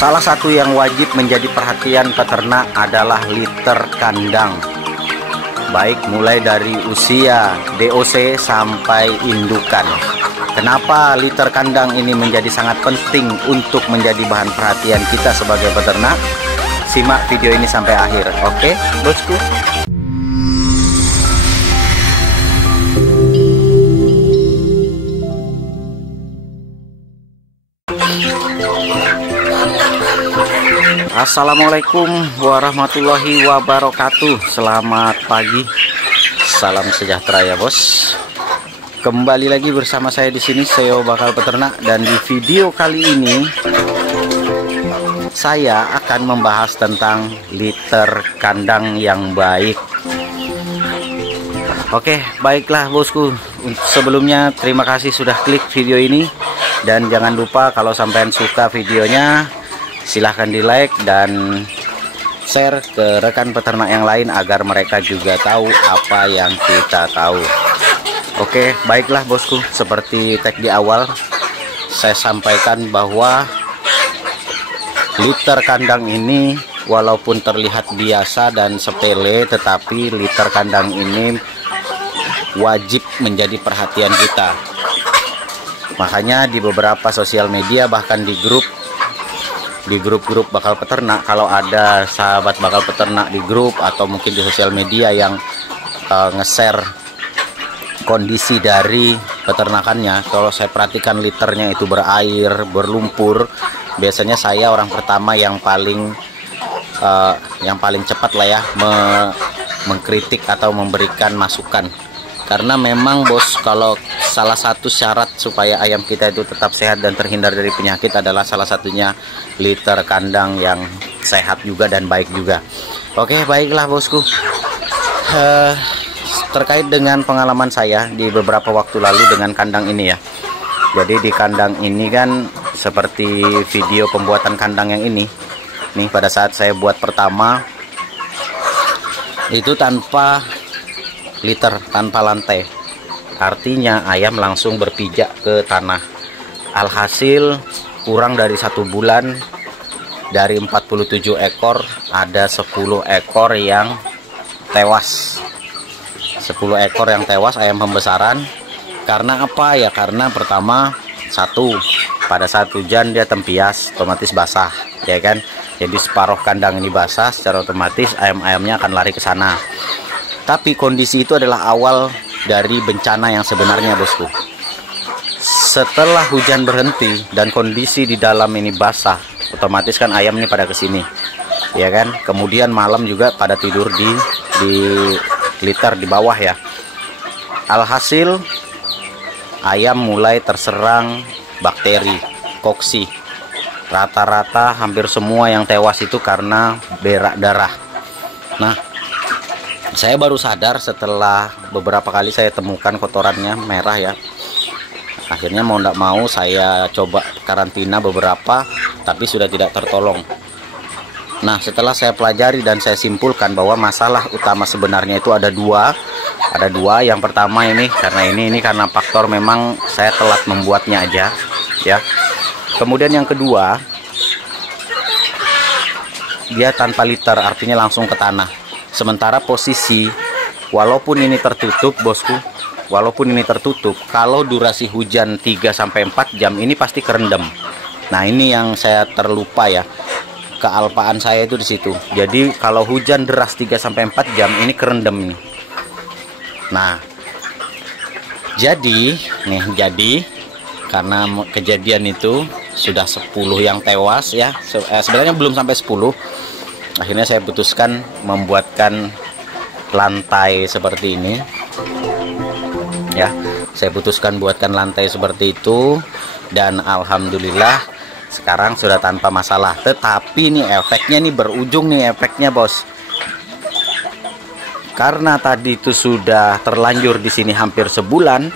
Salah satu yang wajib menjadi perhatian peternak adalah liter kandang, baik mulai dari usia DOC sampai indukan. Kenapa liter kandang ini menjadi sangat penting untuk menjadi bahan perhatian kita sebagai peternak? Simak video ini sampai akhir, oke bosku? Assalamualaikum warahmatullahi wabarakatuh. Selamat pagi, salam sejahtera ya bos. Kembali lagi bersama saya di sini, Seo Bakal Peternak, dan di video kali ini saya akan membahas tentang liter kandang yang baik. Oke, baiklah bosku. Sebelumnya terima kasih sudah klik video ini, dan jangan lupa kalau sampean suka videonya, silahkan di like dan share ke rekan peternak yang lain agar mereka juga tahu apa yang kita tahu. Oke, baiklah bosku, seperti tag di awal saya sampaikan bahwa liter kandang ini walaupun terlihat biasa dan sepele, tetapi liter kandang ini wajib menjadi perhatian kita. Makanya di beberapa sosial media, bahkan di grup-grup bakal peternak, kalau ada sahabat bakal peternak di grup atau mungkin di sosial media yang nge-share kondisi dari peternakannya, kalau saya perhatikan liternya itu berair, berlumpur, biasanya saya orang pertama yang paling cepat lah ya mengkritik atau memberikan masukan. Karena memang bos, kalau salah satu syarat supaya ayam kita itu tetap sehat dan terhindar dari penyakit adalah salah satunya liter kandang yang sehat juga dan baik juga. Oke, baiklah bosku. Terkait dengan pengalaman saya di beberapa waktu lalu dengan kandang ini ya. Jadi di kandang ini kan seperti video pembuatan kandang yang ini. Nih, pada saat saya buat pertama itu tanpa liter, tanpa lantai, artinya ayam langsung berpijak ke tanah. Alhasil kurang dari 1 bulan, dari 47 ekor ada 10 ekor yang tewas. 10 ekor yang tewas ayam pembesaran. Karena apa ya? Karena pertama, satu, pada saat hujan dia tempias, otomatis basah ya kan. Jadi separuh kandang ini basah, secara otomatis ayam-ayamnya akan lari ke sana. Tapi kondisi itu adalah awal dari bencana yang sebenarnya bosku. Setelah hujan berhenti dan kondisi di dalam ini basah, otomatis kan ayam ini pada kesini, ya kan. Kemudian malam juga pada tidur di liter di bawah ya. Alhasil ayam mulai terserang bakteri koksi. Rata-rata hampir semua yang tewas itu karena berak darah. Nah, saya baru sadar setelah beberapa kali saya temukan kotorannya merah ya. Akhirnya mau tidak mau saya coba karantina beberapa, tapi sudah tidak tertolong. Nah, setelah saya pelajari dan saya simpulkan bahwa masalah utama sebenarnya itu ada dua. Ada dua. Yang pertama ini karena faktor memang saya telat membuatnya aja ya. Kemudian yang kedua, dia tanpa liter, artinya langsung ke tanah. Sementara posisi, walaupun ini tertutup bosku, kalau durasi hujan 3-4 jam ini pasti kerendam. Nah, ini yang saya terlupa ya, kealpaan saya itu di situ. Jadi kalau hujan deras 3-4 jam ini kerendam nih. Nah, jadi karena kejadian itu sudah 10 yang tewas ya, sebenarnya belum sampai 10. Akhirnya saya putuskan membuatkan lantai seperti ini ya. Saya putuskan buatkan lantai seperti itu, dan alhamdulillah sekarang sudah tanpa masalah. Tetapi nih efeknya nih berujung nih efeknya bos. Karena tadi itu sudah terlanjur di sini hampir sebulan,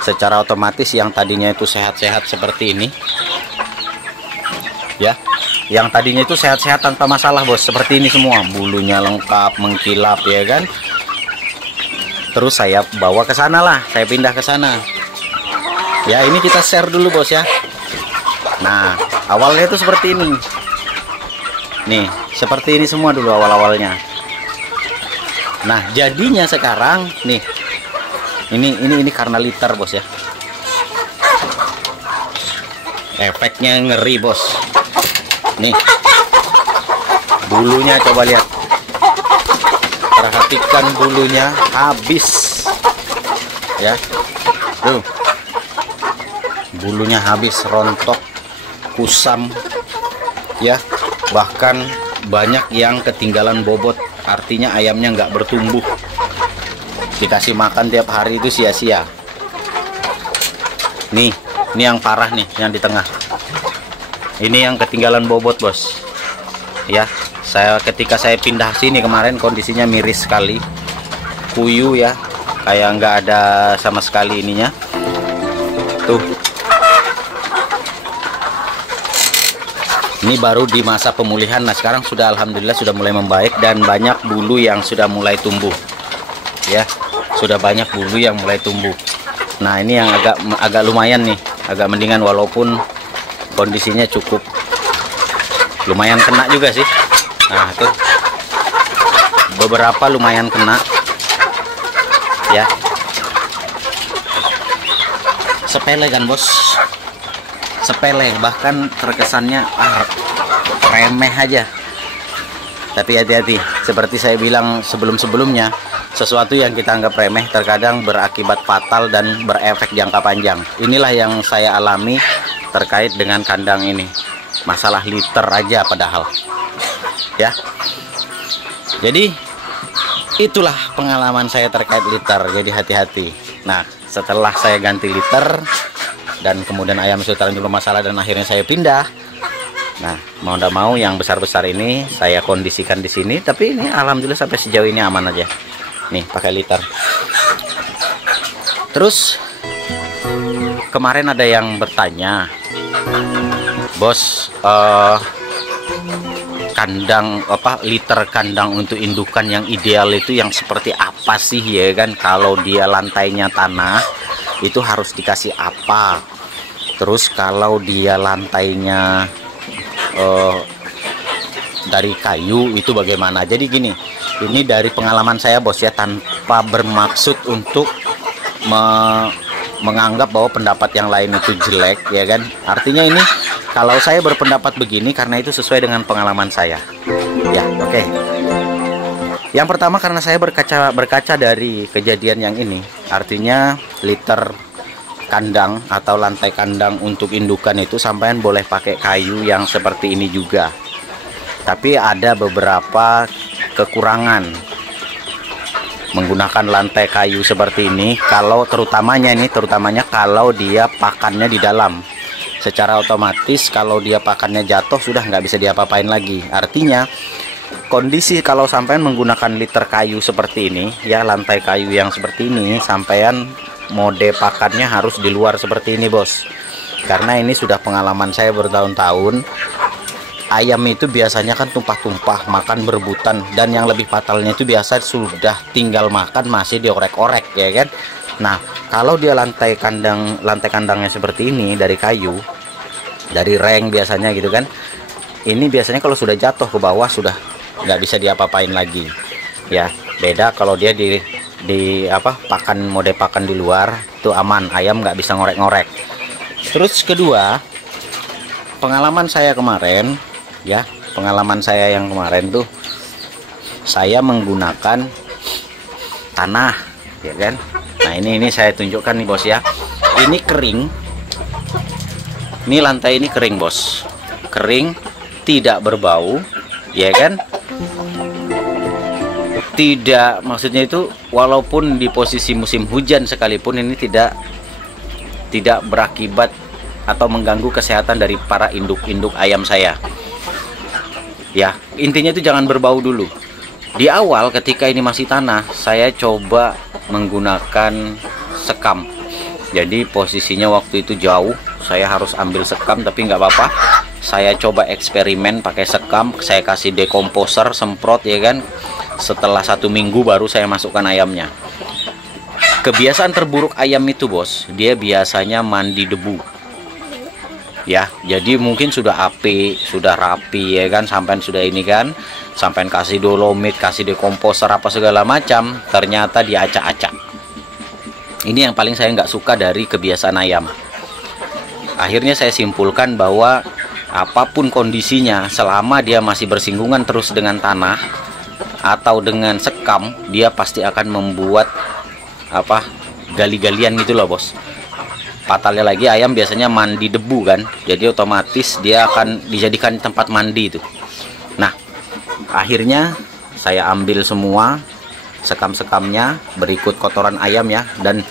secara otomatis yang tadinya itu sehat-sehat seperti ini ya, yang tadinya itu sehat-sehat tanpa masalah bos, seperti ini semua, bulunya lengkap, mengkilap ya kan. Terus saya bawa ke sana lah, saya pindah ke sana ya. Ini kita share dulu bos ya. Nah, awalnya itu seperti ini. Nih, seperti ini semua dulu awal-awalnya. Nah, jadinya sekarang nih. Ini karena liter, Bos ya. Efeknya ngeri, Bos. Nih. Bulunya coba lihat. Perhatikan bulunya habis. Ya. Tuh. Bulunya habis, rontok, kusam. Ya. Bahkan banyak yang ketinggalan bobot, artinya ayamnya nggak bertumbuh. Dikasih makan tiap hari itu sia-sia. Nih, ini yang parah nih, yang di tengah. Ini yang ketinggalan bobot, Bos. Ya, ketika saya pindah sini kemarin kondisinya miris sekali. Kuyu ya, kayak nggak ada sama sekali ininya. Tuh. Ini baru di masa pemulihan. Nah, sekarang sudah alhamdulillah sudah mulai membaik dan banyak bulu yang sudah mulai tumbuh. Ya, sudah banyak bulu yang mulai tumbuh. Nah, ini yang agak lumayan nih, agak mendingan walaupun kondisinya cukup lumayan kena juga sih. Nah, tuh beberapa lumayan kena. Ya. Sepele kan, Bos? Sepele, bahkan terkesannya remeh aja. Tapi hati-hati, seperti saya bilang sebelum-sebelumnya, sesuatu yang kita anggap remeh terkadang berakibat fatal dan berefek jangka panjang. Inilah yang saya alami terkait dengan kandang ini. Masalah liter aja padahal. Ya. Jadi itulah pengalaman saya terkait liter. Jadi hati-hati. Nah, setelah saya ganti liter dan kemudian ayam sudah terlanjur bermasalah dan akhirnya saya pindah. Nah, mau tidak mau yang besar-besar ini saya kondisikan di sini, tapi ini alhamdulillah sampai sejauh ini aman aja. Nih, pakai liter. Terus kemarin ada yang bertanya, Bos, kandang liter kandang untuk indukan yang ideal itu yang seperti apa sih ya kan? Kalau dia lantainya tanah itu harus dikasih apa? Terus kalau dia lantainya dari kayu itu bagaimana? Jadi gini, ini dari pengalaman saya, Bos ya, tanpa bermaksud untuk menganggap bahwa pendapat yang lain itu jelek ya kan. Artinya ini kalau saya berpendapat begini karena itu sesuai dengan pengalaman saya. Ya, oke. Yang pertama karena saya berkaca dari kejadian yang ini, artinya liter kandang atau lantai kandang untuk indukan itu sampean boleh pakai kayu yang seperti ini juga. Tapi ada beberapa kekurangan menggunakan lantai kayu seperti ini, kalau terutamanya kalau dia pakannya di dalam. Secara otomatis kalau dia pakannya jatuh sudah nggak bisa diapa-apain lagi. Artinya kondisi kalau sampean menggunakan liter kayu seperti ini ya, lantai kayu yang seperti ini, sampean mode pakannya harus di luar seperti ini, Bos. Karena ini sudah pengalaman saya bertahun-tahun. Ayam itu biasanya kan tumpah-tumpah, makan berebutan, dan yang lebih fatalnya itu biasa sudah tinggal makan masih diorek-orek ya kan. Nah, kalau dia lantai kandangnya seperti ini dari kayu, dari reng biasanya gitu kan. Ini biasanya kalau sudah jatuh ke bawah sudah nggak bisa diapa-apain lagi. Ya, beda kalau dia mode pakan di luar itu aman, ayam nggak bisa ngorek-ngorek. Terus kedua, pengalaman saya kemarin ya, tuh saya menggunakan tanah ya kan. Nah, ini saya tunjukkan nih, Bos ya. Ini kering. Ini lantai ini kering, Bos. Kering, tidak berbau ya kan. Tidak, maksudnya itu walaupun di posisi musim hujan sekalipun ini tidak berakibat atau mengganggu kesehatan dari para induk-induk ayam saya. Ya, intinya itu jangan berbau dulu. Di awal ketika ini masih tanah, saya coba menggunakan sekam. Jadi posisinya waktu itu jauh, saya harus ambil sekam, tapi nggak apa-apa. Saya coba eksperimen pakai sekam, saya kasih dekomposer, semprot ya kan. Setelah 1 minggu baru saya masukkan ayamnya. Kebiasaan terburuk ayam itu, Bos, dia biasanya mandi debu. ya. Jadi mungkin sudah api, sudah rapi ya kan, sampean sudah ini kan, sampean kasih dolomit, kasih dekomposer apa segala macam, ternyata diacak-acak. Ini yang paling saya nggak suka dari kebiasaan ayam. Akhirnya saya simpulkan bahwa apapun kondisinya, selama dia masih bersinggungan terus dengan tanah atau dengan sekam, dia pasti akan membuat apa, gali-galian gitu loh bos. Fatalnya lagi, ayam biasanya mandi debu kan, jadi otomatis dia akan dijadikan tempat mandi itu. Nah, akhirnya saya ambil semua sekam-sekamnya berikut kotoran ayam ya. Dan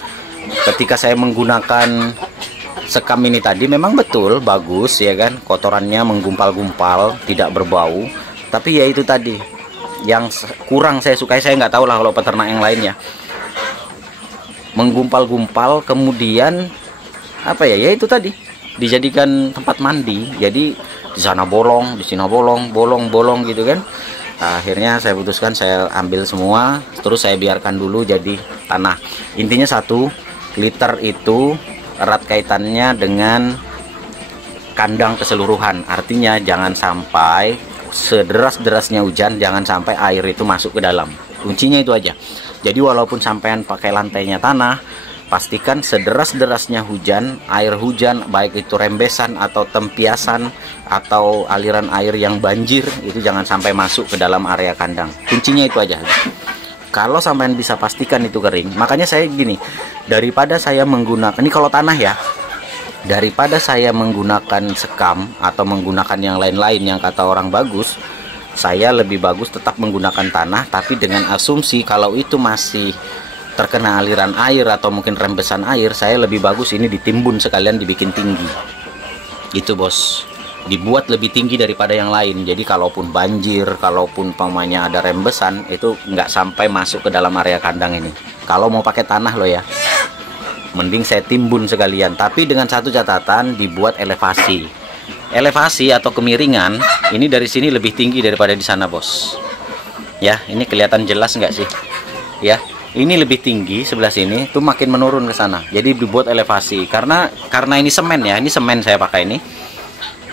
ketika saya menggunakan sekam ini tadi, memang betul bagus ya kan, kotorannya menggumpal-gumpal, tidak berbau. Tapi ya itu tadi yang kurang saya sukai, saya nggak tahu lah kalau peternak yang lain ya, menggumpal-gumpal, kemudian apa ya, ya itu tadi dijadikan tempat mandi. Jadi di sana bolong, di sini bolong gitu kan. Nah, akhirnya saya putuskan saya ambil semua, terus saya biarkan dulu jadi tanah. Intinya satu, liter itu erat kaitannya dengan kandang keseluruhan. Artinya jangan sampai sederas-derasnya hujan, jangan sampai air itu masuk ke dalam. Kuncinya itu aja. Jadi walaupun sampean pakai lantainya tanah, pastikan sederas-derasnya hujan, air hujan, baik itu rembesan atau tempiasan atau aliran air yang banjir, itu jangan sampai masuk ke dalam area kandang. Kuncinya itu aja. Kalau sampean bisa pastikan itu kering, makanya saya gini, daripada saya menggunakan, ini kalau tanah ya, daripada saya menggunakan sekam atau menggunakan yang lain-lain yang kata orang bagus, saya lebih bagus tetap menggunakan tanah, tapi dengan asumsi kalau itu masih terkena aliran air atau mungkin rembesan air, saya lebih bagus ini ditimbun sekalian, dibikin tinggi gitu bos, dibuat lebih tinggi daripada yang lain. Jadi kalaupun banjir, kalaupun pamannya ada rembesan, itu nggak sampai masuk ke dalam area kandang ini. Kalau mau pakai tanah loh ya, mending saya timbun sekalian, tapi dengan satu catatan, dibuat elevasi atau kemiringan. Ini dari sini lebih tinggi daripada di sana bos ya. Ini kelihatan jelas nggak sih ya, ini lebih tinggi sebelah sini tuh, makin menurun ke sana. Jadi dibuat elevasi karena ini semen ya, ini semen saya pakai ini.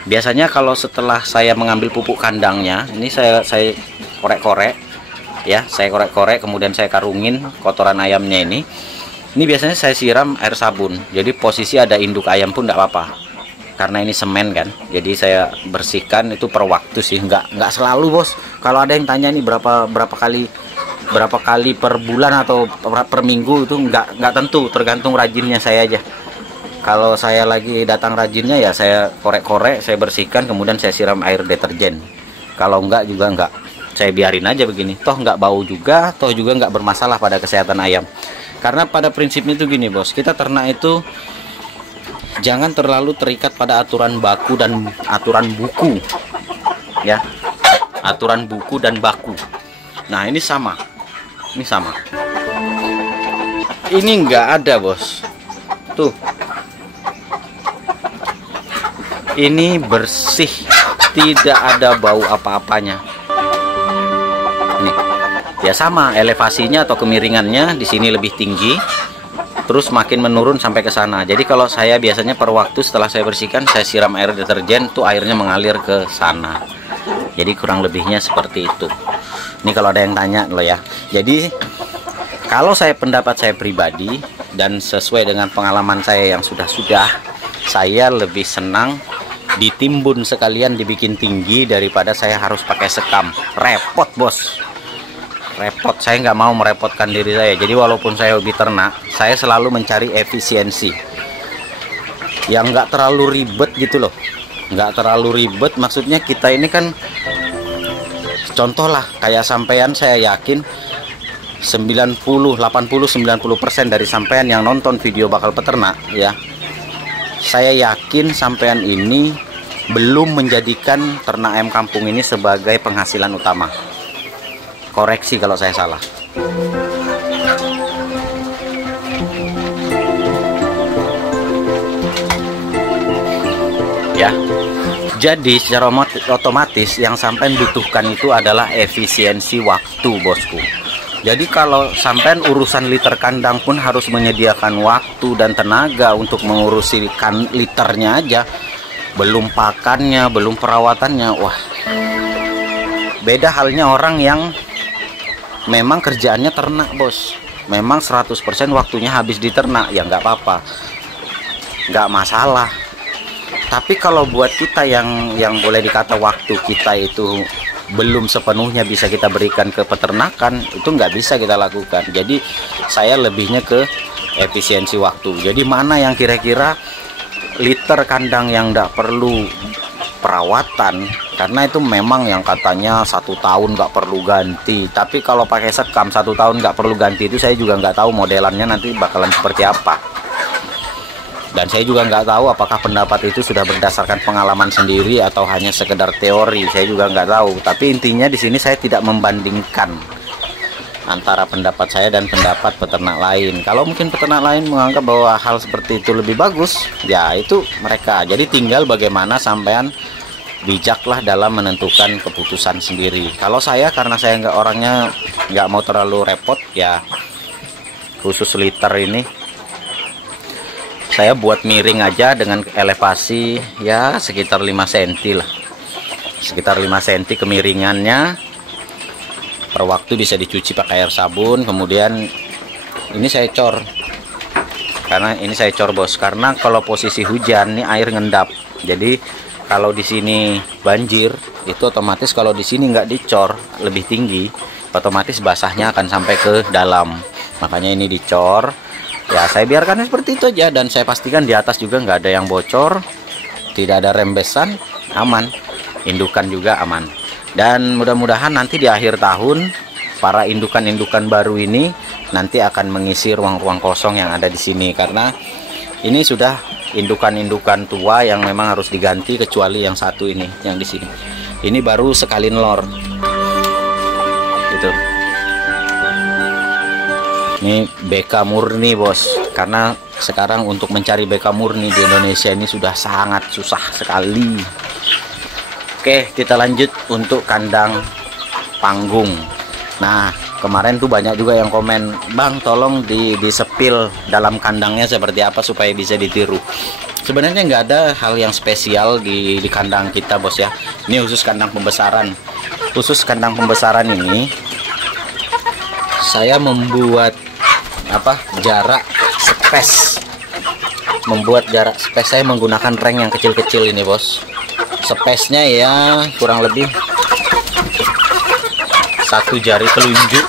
Biasanya kalau setelah saya mengambil pupuk kandangnya, ini saya korek-korek ya, saya korek-korek, kemudian saya karungin kotoran ayamnya ini biasanya saya siram air sabun. Jadi posisi ada induk ayam pun tidak apa-apa, karena ini semen kan. Jadi saya bersihkan itu per waktu sih, nggak selalu bos. Kalau ada yang tanya nih berapa kali per bulan atau per minggu, itu nggak tentu, tergantung rajinnya saya aja. Kalau saya lagi datang rajinnya ya saya korek-korek, saya bersihkan, kemudian saya siram air deterjen. Kalau enggak juga enggak, saya biarin aja begini, toh nggak bau juga, toh juga nggak bermasalah pada kesehatan ayam. Karena pada prinsipnya itu gini bos, kita ternak itu jangan terlalu terikat pada aturan baku dan aturan buku ya, aturan buku dan baku. Nah ini sama, ini nggak ada bos, tuh ini bersih, tidak ada bau apa-apanya. Nih ya, sama elevasinya atau kemiringannya di sini lebih tinggi, terus makin menurun sampai ke sana. Jadi kalau saya biasanya per waktu setelah saya bersihkan, saya siram air deterjen, tuh airnya mengalir ke sana. Jadi kurang lebihnya seperti itu. Ini kalau ada yang tanya loh ya. Jadi kalau pendapat saya pribadi dan sesuai dengan pengalaman saya yang sudah, saya lebih senang ditimbun sekalian, dibikin tinggi, daripada saya harus pakai sekam. Repot bos, repot. Saya nggak mau merepotkan diri saya. Jadi walaupun saya hobi ternak, saya selalu mencari efisiensi yang nggak terlalu ribet gitu loh. Nggak terlalu ribet, maksudnya kita ini kan, contoh lah kayak sampean, saya yakin 80-90% dari sampean yang nonton video bakal peternak ya, saya yakin sampean ini belum menjadikan ternak ayam kampung ini sebagai penghasilan utama. Koreksi kalau saya salah. Ya, jadi secara otomatis yang sampean butuhkan itu adalah efisiensi waktu bosku. Jadi kalau sampean urusan liter kandang pun harus menyediakan waktu dan tenaga untuk mengurusi liternya aja, belum pakannya, belum perawatannya. Wah, beda halnya orang yang memang kerjaannya ternak, bos. Memang 100% waktunya habis di ternak, ya nggak apa-apa, nggak masalah. Tapi kalau buat kita yang boleh dikata waktu kita itu belum sepenuhnya bisa kita berikan ke peternakan, itu nggak bisa kita lakukan. Jadi saya lebihnya ke efisiensi waktu. Jadi mana yang kira-kira liter kandang yang nggak perlu perawatan, karena itu memang yang katanya 1 tahun nggak perlu ganti. Tapi kalau pakai sekam 1 tahun nggak perlu ganti, itu saya juga nggak tahu modelannya nanti bakalan seperti apa. Dan saya juga nggak tahu apakah pendapat itu sudah berdasarkan pengalaman sendiri atau hanya sekedar teori. Saya juga nggak tahu. Tapi intinya di sini saya tidak membandingkan antara pendapat saya dan pendapat peternak lain. Kalau mungkin peternak lain menganggap bahwa hal seperti itu lebih bagus, ya itu mereka. Jadi tinggal bagaimana sampean bijaklah dalam menentukan keputusan sendiri. Kalau saya, karena saya orangnya nggak mau terlalu repot, ya khusus liter ini saya buat miring aja dengan elevasi ya sekitar 5 cm lah, sekitar 5 cm kemiringannya. Per waktu bisa dicuci pakai air sabun. Kemudian ini saya cor, karena ini saya cor, bos, karena kalau posisi hujan nih air ngendap. Jadi kalau di sini banjir, itu otomatis kalau di sini nggak dicor lebih tinggi, otomatis basahnya akan sampai ke dalam. Makanya ini dicor. Ya saya biarkan seperti itu aja, dan saya pastikan di atas juga nggak ada yang bocor, tidak ada rembesan, aman. Indukan juga aman. Dan mudah-mudahan nanti di akhir tahun para indukan-indukan baru ini nanti akan mengisi ruang-ruang kosong yang ada di sini, karena ini sudah indukan-indukan tua yang memang harus diganti, kecuali yang satu ini yang di sini. Ini baru sekali nelor. Gitu. Ini BK murni, bos. Karena sekarang untuk mencari BK murni di Indonesia ini sudah sangat susah sekali. Oke, kita lanjut untuk kandang panggung. Nah, kemarin tuh banyak juga yang komen, "Bang, tolong disepil dalam kandangnya seperti apa supaya bisa ditiru." Sebenarnya nggak ada hal yang spesial di kandang kita, bos ya. Ini khusus kandang pembesaran. Khusus kandang pembesaran ini saya membuat jarak space. Membuat jarak space saya menggunakan ring yang kecil-kecil ini, bos. Space-nya ya kurang lebih 1 jari telunjuk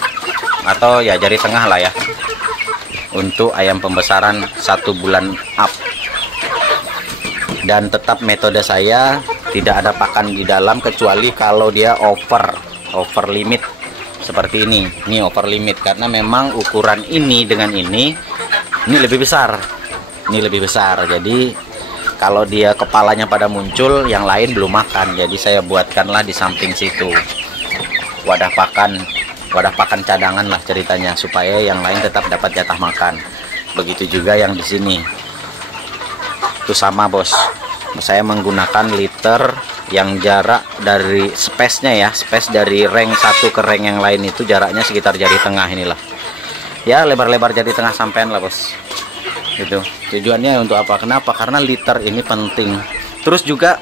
atau ya jari tengah lah ya, untuk ayam pembesaran 1 bulan up. Dan tetap metode saya tidak ada pakan di dalam, kecuali kalau dia over limit seperti ini. Ini over limit karena memang ukuran ini dengan ini lebih besar. Ini lebih besar. Jadi kalau dia kepalanya pada muncul, yang lain belum makan. Jadi saya buatkanlah di samping situ wadah pakan cadangan lah ceritanya, supaya yang lain tetap dapat jatah makan. Begitu juga yang di sini. Itu sama, bos. Saya menggunakan liter yang jarak dari space-nya ya, space dari ring satu ke ring yang lain itu jaraknya sekitar jari tengah inilah. Ya, lebar-lebar jari tengah sampean lah, bos. Gitu. Tujuannya untuk apa? Kenapa? Karena liter ini penting. Terus juga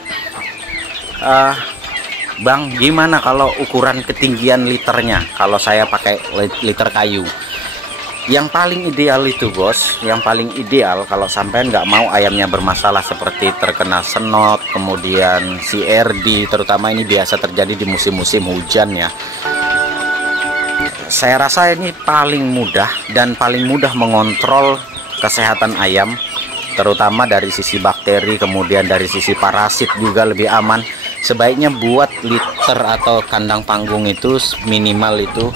Bang, gimana kalau ukuran ketinggian liternya kalau saya pakai liter kayu? Yang paling ideal itu, bos, yang paling ideal kalau sampean nggak mau ayamnya bermasalah seperti terkena senot, kemudian CRD, terutama ini biasa terjadi di musim-musim hujan ya. Saya rasa ini paling mudah dan paling mudah mengontrol kesehatan ayam, terutama dari sisi bakteri, kemudian dari sisi parasit juga lebih aman. Sebaiknya buat liter atau kandang panggung itu minimal itu,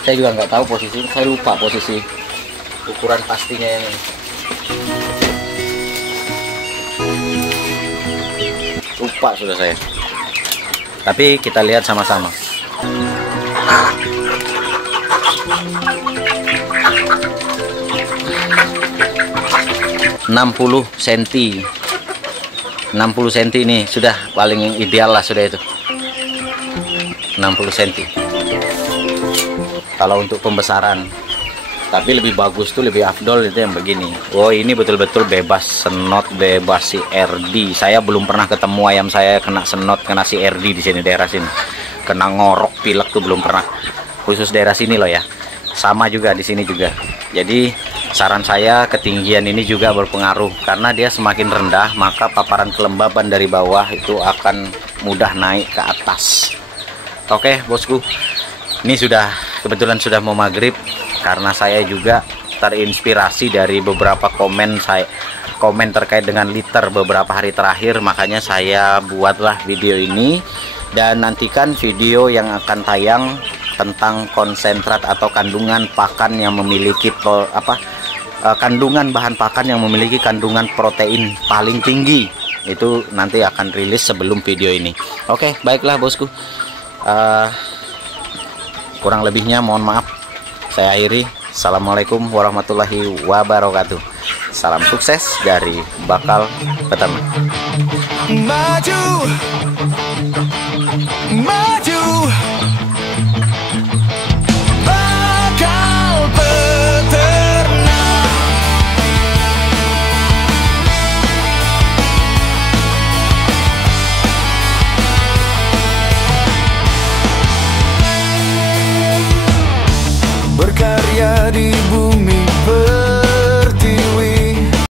saya juga nggak tahu posisi, saya lupa posisi ukuran pastinya yang ini. Lupa sudah saya. Tapi kita lihat sama-sama. 60 cm. 60 cm ini sudah paling ideal lah, sudah itu. 60 cm. Kalau untuk pembesaran. Tapi lebih bagus tuh, lebih afdol itu yang begini. Oh, ini betul-betul bebas senot, bebas CRD. Saya belum pernah ketemu ayam saya kena senot, kena CRD di sini, daerah sini. Kena ngorok, pilek tuh belum pernah. Khusus daerah sini loh ya. Sama juga di sini juga. Jadi saran saya, ketinggian ini juga berpengaruh, karena dia semakin rendah maka paparan kelembaban dari bawah itu akan mudah naik ke atas. Oke bosku, ini kebetulan sudah mau maghrib. Karena saya juga terinspirasi dari beberapa komen terkait dengan liter beberapa hari terakhir, makanya saya buatlah video ini. Dan nantikan video yang akan tayang tentang konsentrat atau kandungan pakan yang memiliki kandungan bahan pakan yang memiliki kandungan protein paling tinggi. Itu nanti akan rilis sebelum video ini. Oke, baiklah bosku. Kurang lebihnya mohon maaf. Saya akhiri. Assalamualaikum warahmatullahi wabarakatuh. Salam sukses dari Bakal Peternak. Maju, maju, Bakal Peternak. Berkarya di bumi